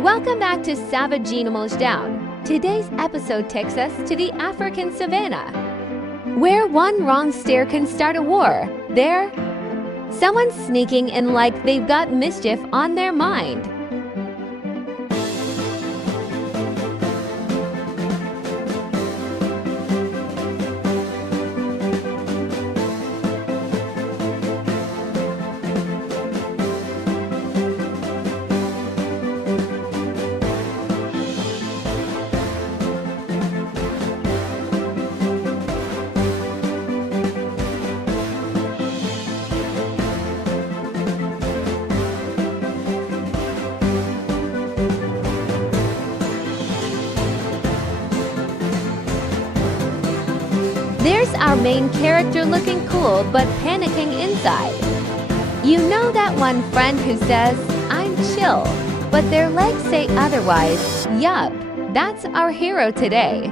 Welcome back to Savage Animals Down. Today's episode takes us to the African savannah, where one wrong stare can start a war. There, someone's sneaking in like they've got mischief on their mind. There's our main character looking cool but panicking inside. You know that one friend who says, "I'm chill," but their legs say otherwise. Yup, that's our hero today.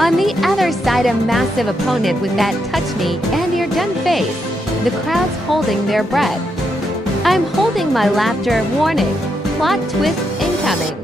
On the other side, a massive opponent with that touch me and you're done face. The crowd's holding their breath. I'm holding my laughter. Warning, plot twist incoming.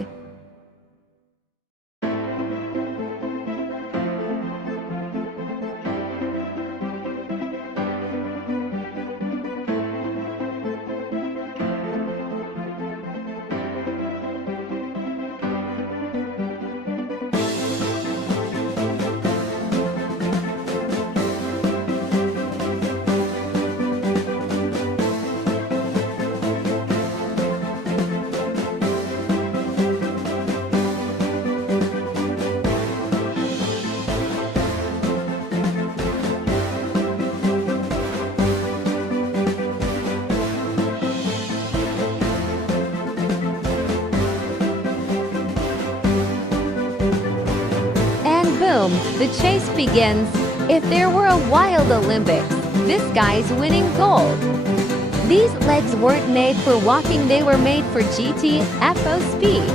Boom, the chase begins. If there were a wild Olympics, this guy's winning gold. These legs weren't made for walking, they were made for GTFO speed.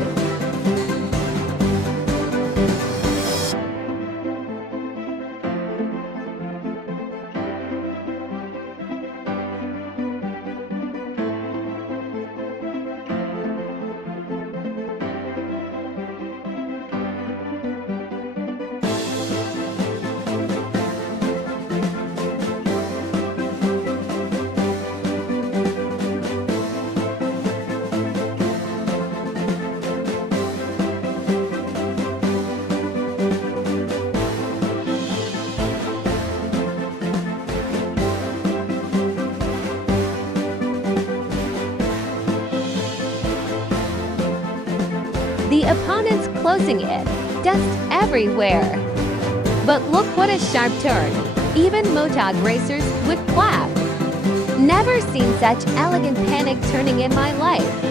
The opponent's closing in, dust everywhere. But look what a sharp turn. Even Motog racers would clap. Never seen such elegant panic turning in my life.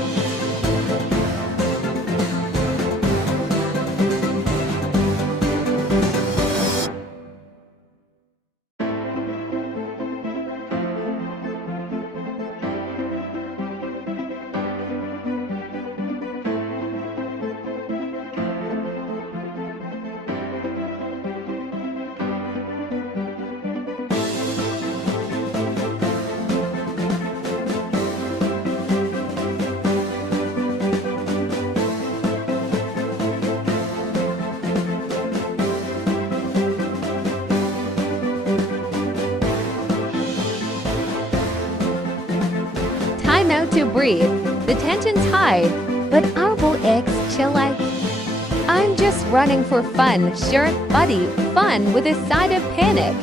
Out to breathe. The tension's high, but our boy X chill like. I'm just running for fun, sure, buddy, fun with a side of panic.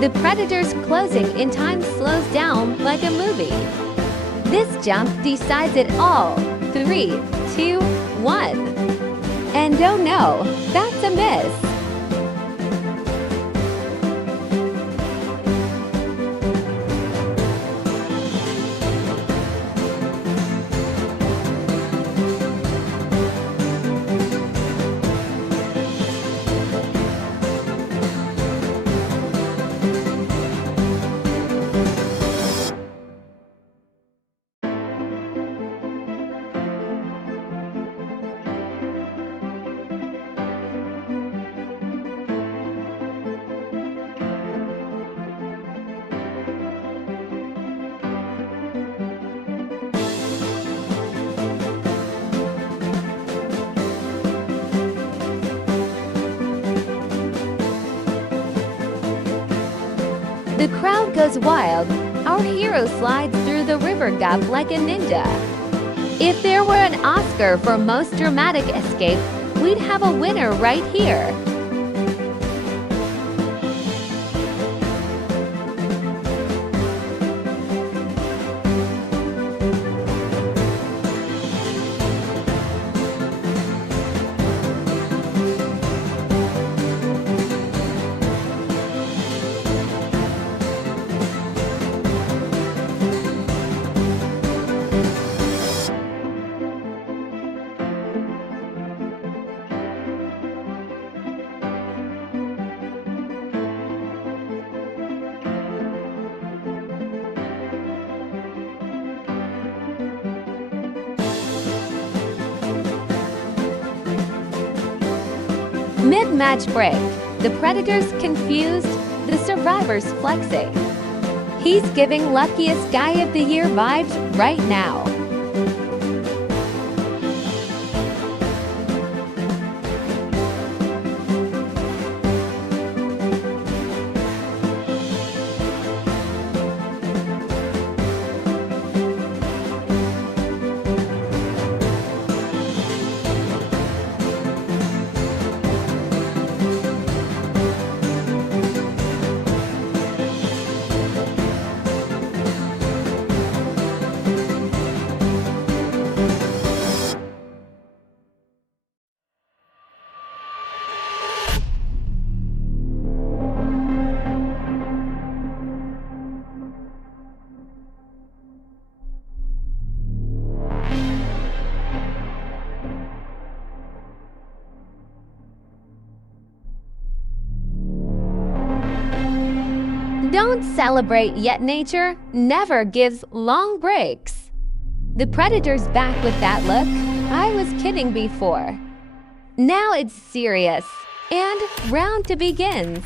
The Predator's closing in time slows down like a movie. This jump decides it all. 3, 2, 1. And oh no, that's a miss. The crowd goes wild. Our hero slides through the river gap like a ninja. If there were an Oscar for most dramatic escape, we'd have a winner right here. Mid-match break, the Predator's confused, the survivor's flexing. He's giving luckiest guy of the year vibes right now. Don't celebrate, yet nature never gives long breaks. The Predator's back with that look. I was kidding before. Now it's serious, and round 2 begins.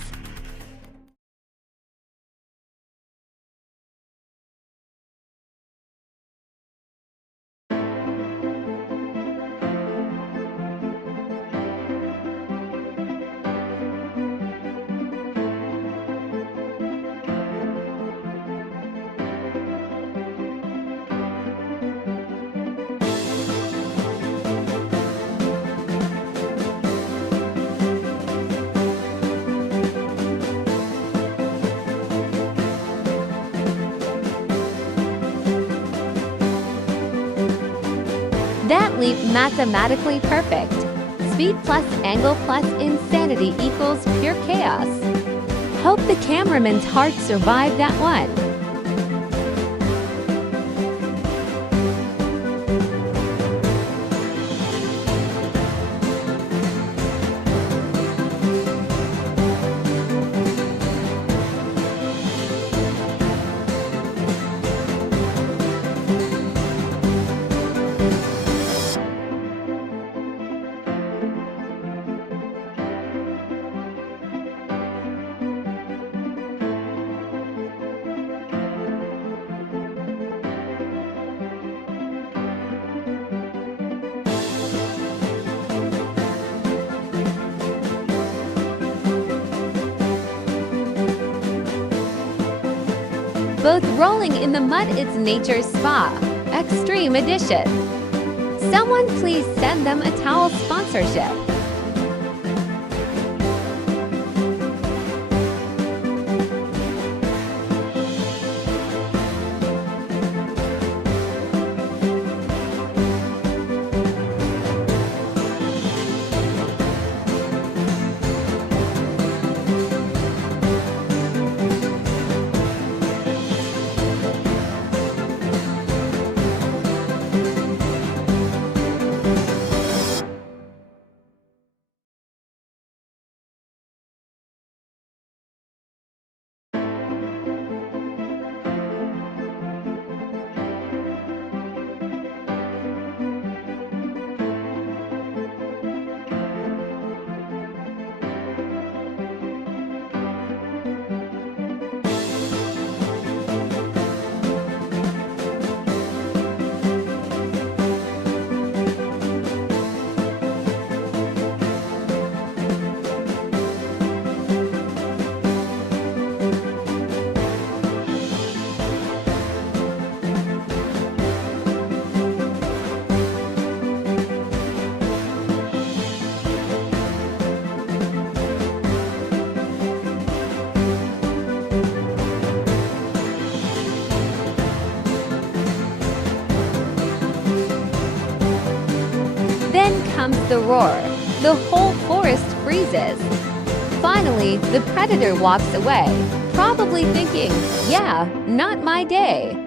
That leap mathematically perfect. Speed plus angle plus insanity equals pure chaos. Hope the cameraman's heart survived that one. Both rolling in the mud is nature's spa. Extreme edition. Someone please send them a towel sponsorship. Then comes the roar. The whole forest freezes. Finally, the predator walks away, probably thinking, yeah, not my day.